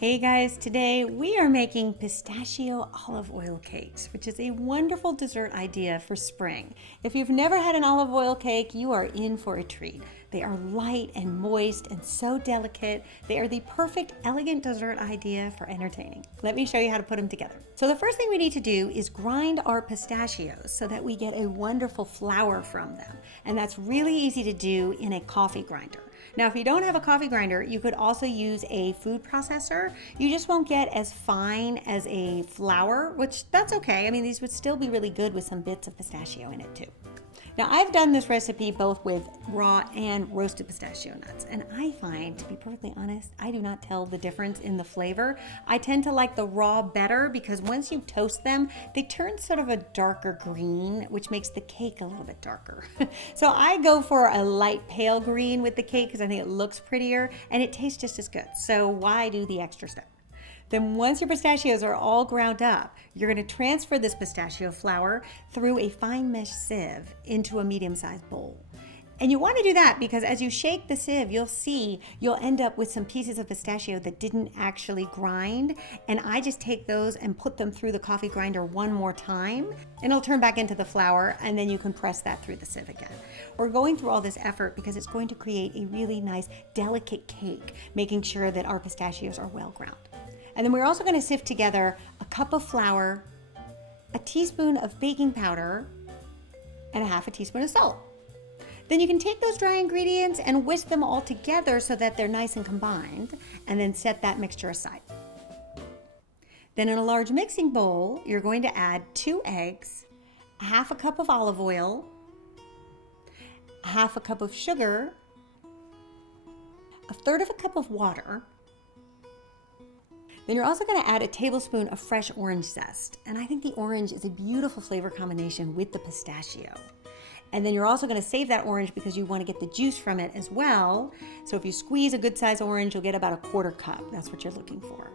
Hey guys, today we are making pistachio olive oil cakes, which is a wonderful dessert idea for spring. If you've never had an olive oil cake, you are in for a treat. They are light and moist and so delicate. They are the perfect, elegant dessert idea for entertaining. Let me show you how to put them together. So the first thing we need to do is grind our pistachios so that we get a wonderful flour from them. And that's really easy to do in a coffee grinder. Now, if you don't have a coffee grinder, you could also use a food processor. You just won't get as fine as a flour, which that's okay. I mean, these would still be really good with some bits of pistachio in it too. Now, I've done this recipe both with raw and roasted pistachio nuts, and I find, to be perfectly honest, I do not tell the difference in the flavor. I tend to like the raw better because once you toast them, they turn sort of a darker green, which makes the cake a little bit darker. So I go for a light pale green with the cake because I think it looks prettier and it tastes just as good. So why do the extra step? Then once your pistachios are all ground up, you're going to transfer this pistachio flour through a fine mesh sieve into a medium-sized bowl. And you want to do that because as you shake the sieve, you'll see you'll end up with some pieces of pistachio that didn't actually grind. And I just take those and put them through the coffee grinder one more time, and it'll turn back into the flour, and then you can press that through the sieve again. We're going through all this effort because it's going to create a really nice, delicate cake, making sure that our pistachios are well ground. And then we're also going to sift together a cup of flour, a teaspoon of baking powder, and a half a teaspoon of salt. Then you can take those dry ingredients and whisk them all together so that they're nice and combined, and then set that mixture aside. Then in a large mixing bowl, you're going to add 2 eggs, a half a cup of olive oil, a half a cup of sugar, a third of a cup of water. Then you're also going to add a tablespoon of fresh orange zest. And I think the orange is a beautiful flavor combination with the pistachio. And then you're also going to save that orange because you want to get the juice from it as well. So if you squeeze a good size orange, you'll get about a 1/4 cup. That's what you're looking for.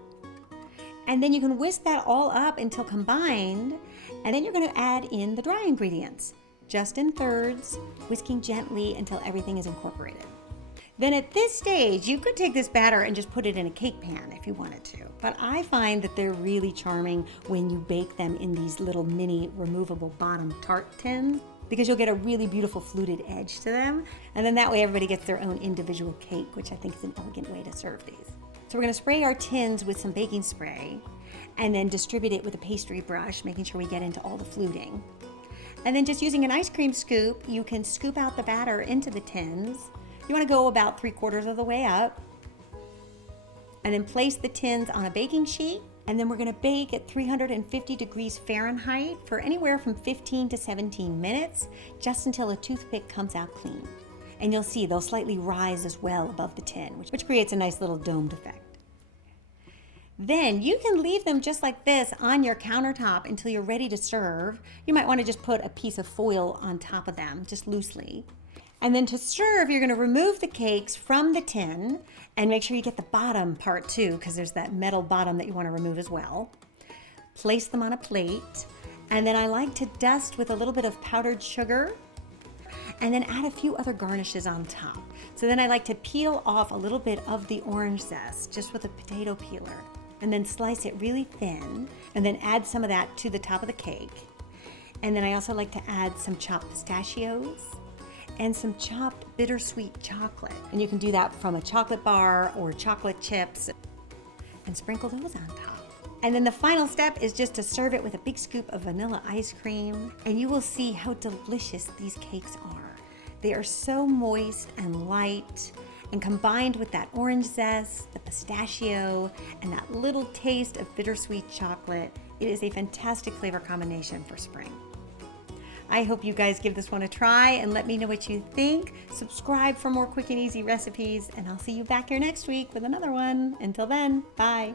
And then you can whisk that all up until combined. And then you're going to add in the dry ingredients, just in thirds, whisking gently until everything is incorporated. Then at this stage, you could take this batter and just put it in a cake pan if you wanted to. But I find that they're really charming when you bake them in these little mini removable bottom tart tins, because you'll get a really beautiful fluted edge to them. And then that way everybody gets their own individual cake, which I think is an elegant way to serve these. So we're going to spray our tins with some baking spray and then distribute it with a pastry brush, making sure we get into all the fluting. And then just using an ice cream scoop, you can scoop out the batter into the tins. You want to go about 3/4 of the way up, and then place the tins on a baking sheet. And then we're going to bake at 350 degrees Fahrenheit for anywhere from 15 to 17 minutes, just until a toothpick comes out clean. And you'll see they'll slightly rise as well above the tin, which creates a nice little domed effect. Then you can leave them just like this on your countertop until you're ready to serve. You might want to just put a piece of foil on top of them, just loosely. And then to serve, you're going to remove the cakes from the tin and make sure you get the bottom part too, because there's that metal bottom that you want to remove as well. Place them on a plate, and then I like to dust with a little bit of powdered sugar and then add a few other garnishes on top. So then I like to peel off a little bit of the orange zest just with a potato peeler, and then slice it really thin, and then add some of that to the top of the cake. And then I also like to add some chopped pistachios and some chopped bittersweet chocolate. And you can do that from a chocolate bar or chocolate chips and sprinkle those on top. And then the final step is just to serve it with a big scoop of vanilla ice cream, and you will see how delicious these cakes are. They are so moist and light, and combined with that orange zest, the pistachio, and that little taste of bittersweet chocolate, it is a fantastic flavor combination for spring. I hope you guys give this one a try and let me know what you think. Subscribe for more quick and easy recipes, and I'll see you back here next week with another one. Until then, bye.